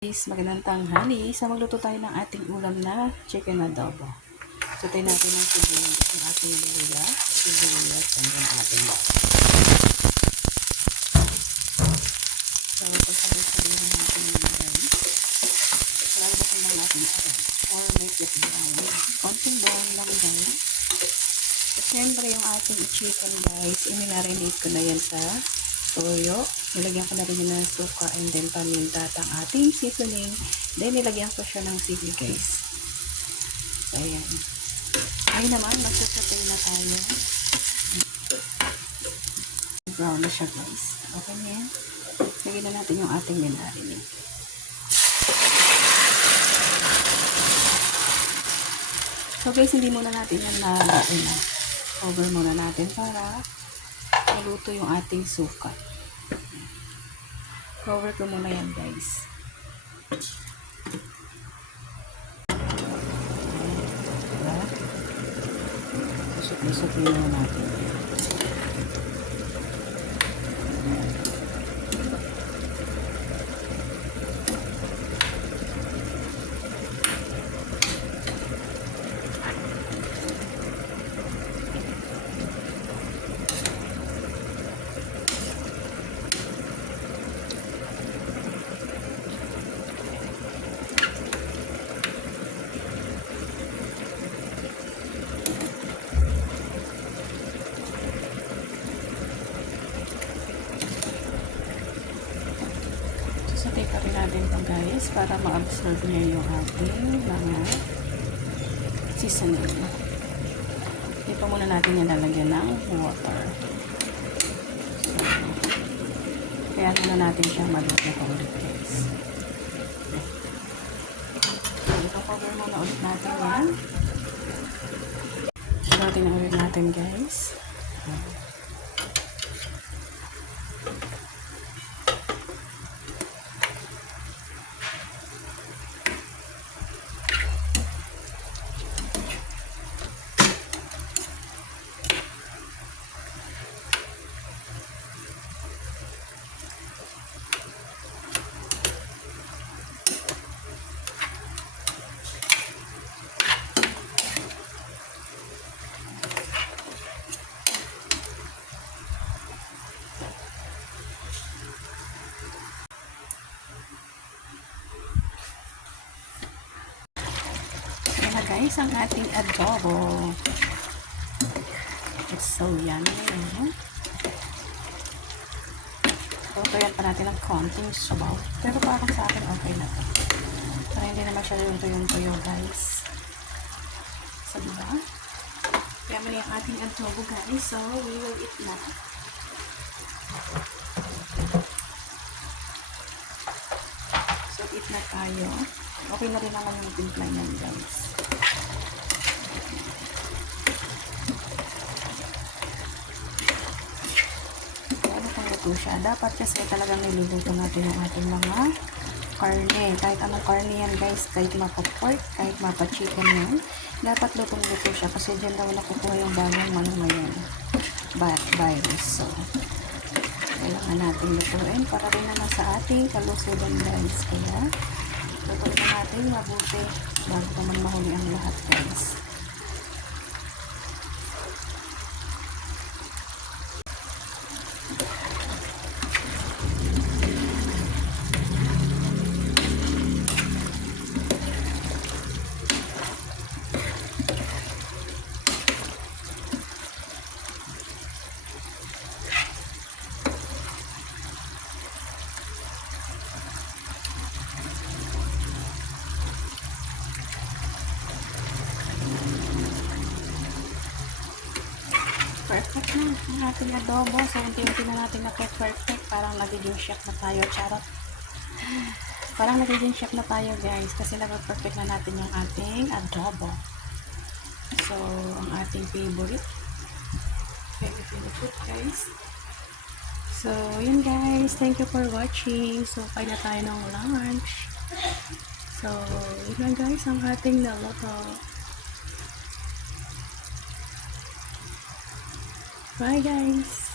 Guys, magandang tanghali. Magluto tayo ng ating ulam na chicken adobo. So, tayo natin ang ating sibuyas, and then ating bawang. So, pagsabi-sabihin natin yung guys. Lalabasin lang natin or make it brown. Konting brown lang guys. At syempre yung ating chicken guys, imimarinate ko na yan sa toyo. Nilagyan ko na rin ng suka and then paminta at ang ating seasoning. Then nilagyan ko siya ng sili guys. So ayan. Ngayon naman, magsasatay na tayo. Brown na siya guys. Okay na yan. Lagyan na natin yung ating minarinate. So guys, hindi muna natin yan na over muna natin para maluto yung ating suka. Cover ko muna yan guys. Diba? Lusot-lusot muna natin. Satay pa rin natin ito guys para ma-absorb niya yung ating mga seasoning. Dito muna natin yung lalagyan ng water. So, kaya muna natin siyang maluto ulit guys. So, ito cover muna ulit natin yan. Suotin na ulit natin guys. Ayan guys, ang ating adobo. It's so yummy. So, kaya pa natin ng konting sabaw. Pero parang sa akin okay na to. Para hindi naman siya yung tuyo guys. So, diba? Kaya mali ang ating adobo guys. So, we will eat na. So, eat na tayo. Okay na rin naman yung timpla niyan guys. Ano kung luto siya? Dapat kasi talagang niluluto natin yung ating mga karne. Kahit anong karne yan guys. Kahit mapa-pork, kahit mapa-chicken yan. Dapat lutong-luto siya kasi dyan daw nakukuha yung bagong manumayan. Virus. So, kailangan natin lutuin para rin naman sa ating kalusugan guys. Kaya, lutuin natin mabuti bago naman mahuli ang lahat guys. Perfect na ang ating adobo. So, unti-unti na natin na perfect. Parang nagiging chef na tayo. Charot. Parang nagiging chef na tayo guys. Kasi nag-perfect na natin yung ating adobo. So, ang ating favorite. Favorite guys. So, yun guys. Thank you for watching. So, kain na tayo ng lunch. So, yun guys ang ating naloto. Bye guys!